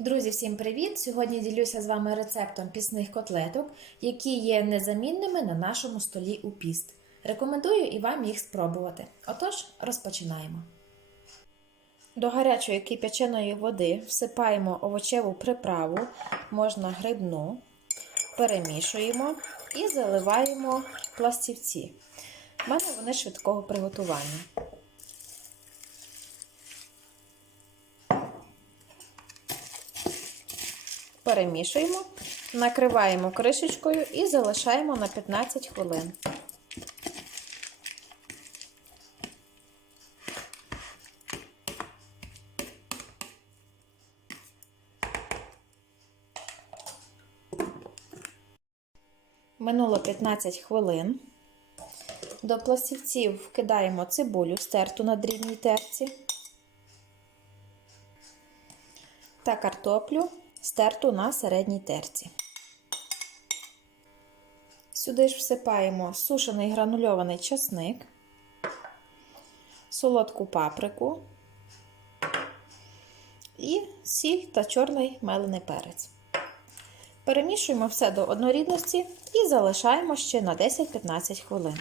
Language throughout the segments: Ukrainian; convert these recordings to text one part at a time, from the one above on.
Друзі, всім привіт! Сьогодні ділюся з вами рецептом пісних котлеток, які є незамінними на нашому столі у піст. Рекомендую і вам їх спробувати. Отож, розпочинаємо. До гарячої кип'яченої води всипаємо овочеву приправу, можна грибну, перемішуємо і заливаємо пластівці. У мене вони швидкого приготування. Перемішуємо, накриваємо кришечкою і залишаємо на 15 хвилин. Минуло 15 хвилин. До пластівців вкидаємо цибулю стерту на дрібній терці та картоплю стерту на середній терці. Сюди ж всипаємо сушений гранульований часник, солодку паприку і сіль та чорний мелений перець. Перемішуємо все до однорідності і залишаємо ще на 10-15 хвилин.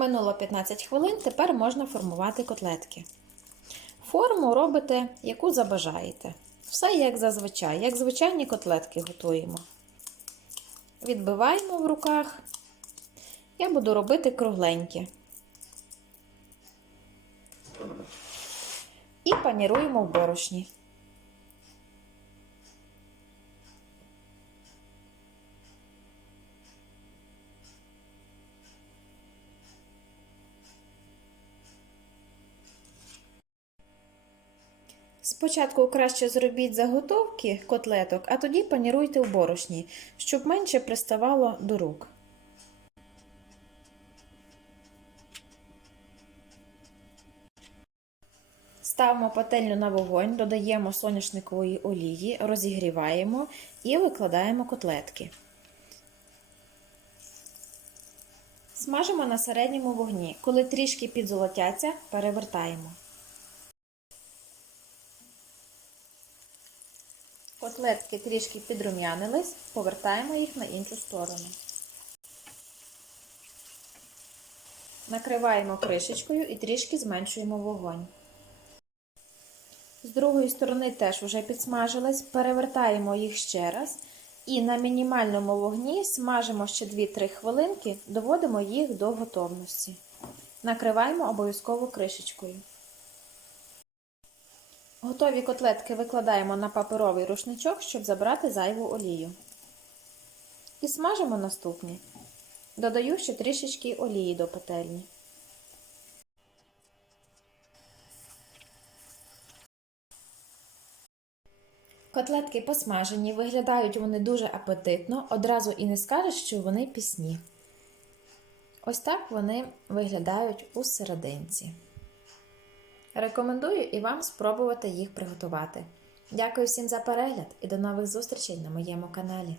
Минуло 15 хвилин, тепер можна формувати котлетки. Форму робите, яку забажаєте. Все як зазвичай, як звичайні котлетки готуємо. Відбиваємо в руках. Я буду робити кругленькі. І паніруємо в борошні. Спочатку краще зробіть заготовки котлеток, а тоді паніруйте в борошні, щоб менше приставало до рук. Ставимо пательню на вогонь, додаємо соняшникової олії, розігріваємо і викладаємо котлетки. Смажимо на середньому вогні. Коли трішки підзолотяться, перевертаємо. Котлетки трішки підрум'янились, повертаємо їх на іншу сторону. Накриваємо кришечкою і трішки зменшуємо вогонь. З другої сторони теж вже підсмажились, перевертаємо їх ще раз і на мінімальному вогні смажимо ще 2-3 хвилинки, доводимо їх до готовності. Накриваємо обов'язково кришечкою. Готові котлетки викладаємо на паперовий рушничок, щоб забрати зайву олію. І смажимо наступні. Додаю ще трішечки олії до пательні. Котлетки посмажені, виглядають вони дуже апетитно, одразу і не скажеш, що вони пісні. Ось так вони виглядають у серединці. Рекомендую і вам спробувати їх приготувати. Дякую всім за перегляд і до нових зустрічей на моєму каналі.